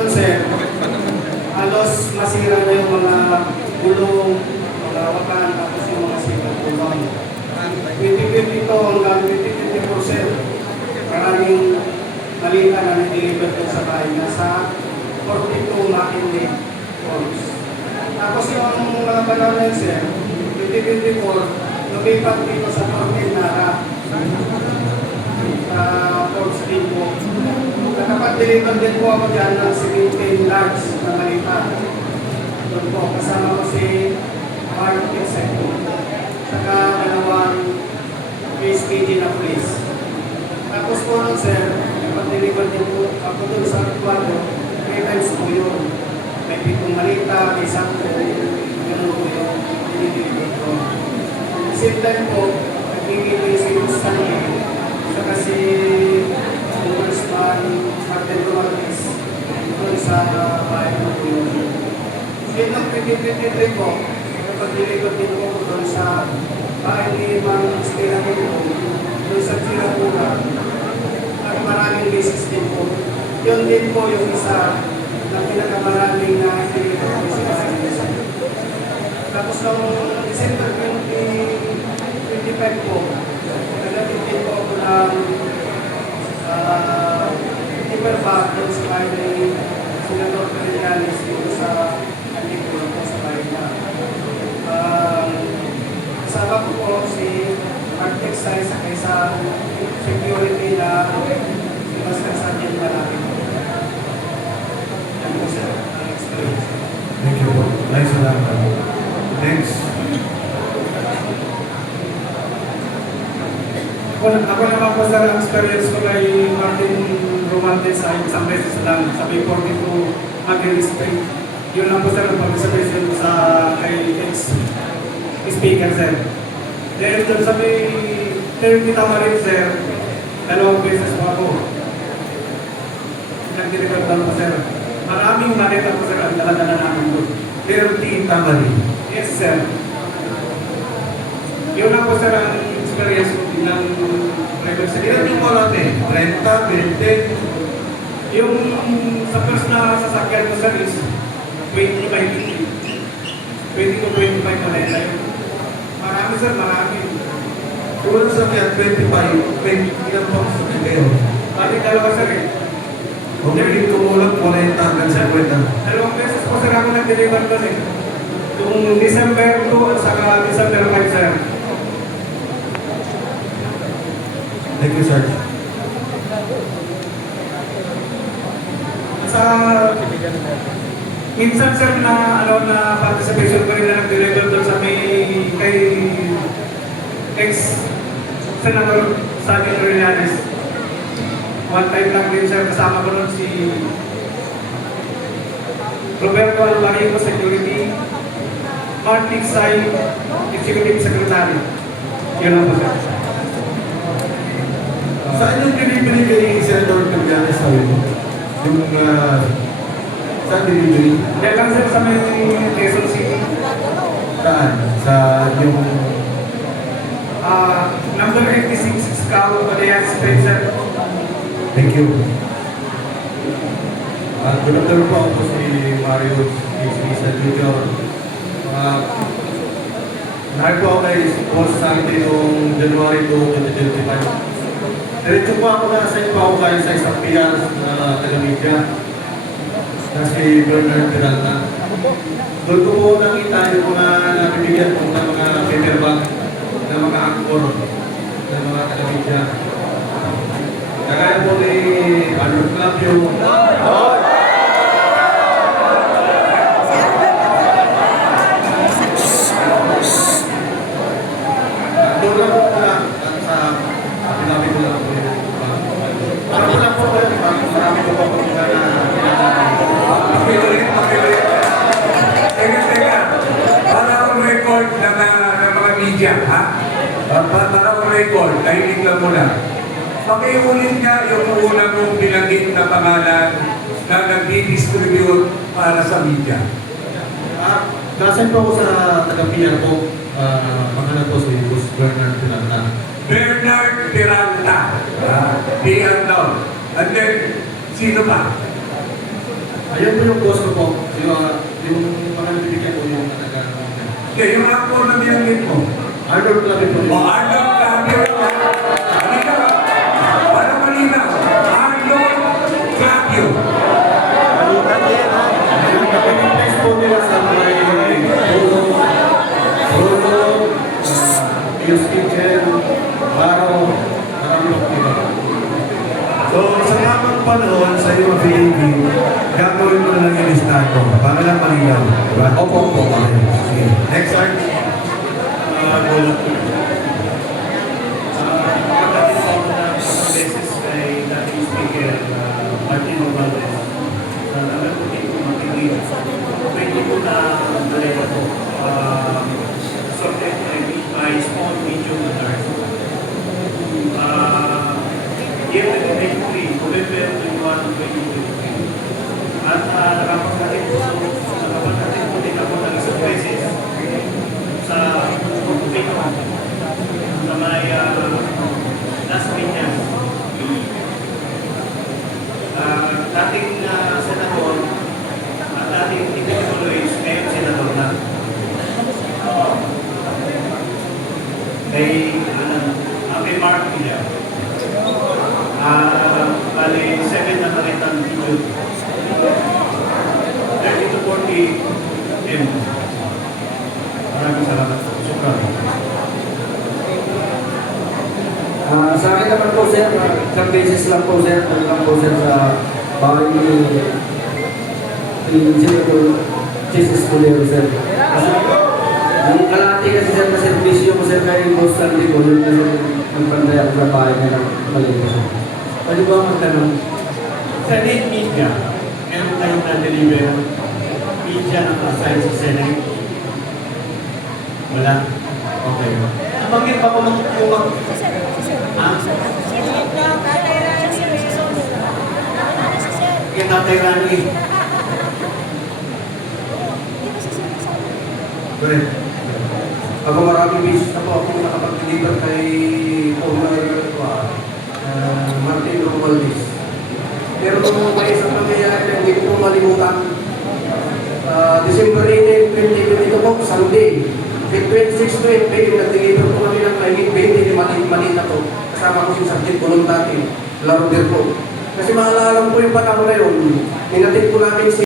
nun, sir, halos masira na yung mga gulong, mga wakan, tapos yung mga sikat gulong. 2022 hanggang 2024, sir, maraming malita na nag-deliver ko sa bahay na sa 42 McKinley Falls. Tapos yung mga panahon na yun, sir, 2024, lumipat dito sa 14 Nara, sa Falls din po. Nakapag-deliver din po ako dyan ng 17 large na malita. Doon po, kasama ko si Mark Execo, saka dalawang PSPG na police. Tapos po nun, sir, nakapag-deliver din po ako doon sa kwarto, 3 times po yun. May 7 malita, may 10, gano'n po yung dinideliver ko. At the same time po, nagiging si Stanley, saka si Congressman Martin Romantes doon sa bahay ng Puyol. Yun ng 2023 po, nakapag-deliver din po doon sa bahay ni Mang Estela doon sa Chirapura. At maraming business din po. Yun din po yung isa na pinakamaraming na deliver po sa bahay ni Estela. Tapos noong December 2025 po, nagdating din po ako ng timber bag doon sa bahay ni Senator Perillanes dito sa Antipolo po sa bahay niya. Kasama ko po si Arctic Size sa kaysa security na si Master Sergeant Malaki. Yan po sir, ang experience. Thank you po. Nice lang. Next. Ako naman po sir, ang experience ko kay Martin Romantes ay isang beses lang sa P42 Magdalene Street. Yun lang po sir ang participation ko sa kay ex-speaker sir. Dahil doon sa may 30 Tamarin sir, 2 beses po ako. Nag-deliver lang po sir. Maraming malita po sir ang dala-dala namin doon. 30 Tamarin. Yes sir. Yun lang po sir ang experience ko ng private Ilan secretary. yung mga natin? 30, 20? Yung sa first na sasakyan ko sir is 20 by 20. 20 to 25 maleta yun. Marami sir, marami. Kung ano sa kaya 25, 20, ilan po sa kayo? Balik dalawa sir eh. Kung hindi kumulang, 40 hanggang 50. Dalawang beses po sir ako nag-deliver doon eh. Yung December 2 at saka December 5 sir. Thank you, sir. Sa minsan sir na participation ko rin na nag-deliver doon sa may kay ex-Senator Sammy Trillanes. One time lang din sir, kasama ko nun si Roberto Alvarino, Security, Martin Say, Executive Secretary. Yun lang po sir. Saan yung delivery kay Senator Perillanes sa mo? Yung, saan delivery? Yan lang sir sa may Quezon City. Saan? Sa yung... Number 86, Scout, Padayan Street sir. Thank you. Good afternoon po ako si Mario Isa Jr. Nahal po ako kay Boss Santi noong January 2, 2025. Diretso po ako na-assign po ako kayo sa isang PR na taga-media na si Bernard Peralta. Doon ko po nakita yung mga nabibigyan po ng mga paper bag ng mga actor ng mga taga-media. Kagaya po ni Arnold Clavio. Doon lang po lang at sa pinami ko lang po yung marami lang po marami po po na Pakiulit. Teka. Para akong record ng mga media, ha? Para akong record, tahimik lang muna. Pakiulit nga yung unang mong binanggit na pangalan na nag-distribute para sa media. Kasan po ako sa taga-PR po, pangalan po si Boss Bernard Peralta. Bernard Peralta. PR daw. And then, sino pa? Ayun po yung boss ko po. Yung mga bibigyan ko yung talaga. Hindi, yung actor na binanggit mo. Arnold Clave po O yun. Arnold Clavio. Halika ba? Para malinaw. Arnold Clavio. Yung kapiniplace po nila sa may Bruno, Pius Kitchen, Baro, marami po nila. So, sa tamang panahon sa iyong affiliate, gagawin mo na lang yung listato para lang malinaw. Diba? Opo, opo. Okay. Sige. Next time. Pagdating po ako ng isang beses kay dating speaker, Martin Romualdez. Alam ko dito matigil. Pwede ko na dalaya po. Sorted my small, medium, and large. Year 2023, November 21, 2023. At nakapagdating po din ako ng isang beses sa Pino, sa may Las Piñas. Dating senador at dating Tito Luis, ngayon senador na. Kay Mark Villar. Bali, 7 na palitan dito. 30 to 40 M. Maraming salamat po. Sukran. Sa akin naman po sir, isang beses lang po sir, sa bahay ni Senator Jesus Colero sir. Kasi yung kalati kasi sir na servisyo ko sir kay Boss Sandy ko, yun kasi nagpantay ako sa bahay niya ng maliit sir. Pwede ba magtanong? Sa net media, meron tayong na-deliver media ng assign sa Senate. Wala. Okay. Nabanggit pa ko yung kay Tatay Rani. Correct. Ako maraming beses na po ako nakapag-deliver kay Martin Romualdez. Pero kung may isang pangyayari na hindi ko malimutan, December 18, 2022 po, Sunday, 26-20, nag-deliver po kami ng mahigit 20 ni Manita po. Kasama ko si Sergeant Voluntati, Laruder po. Kasi maalala ko yung panahon na yun, minatid po namin si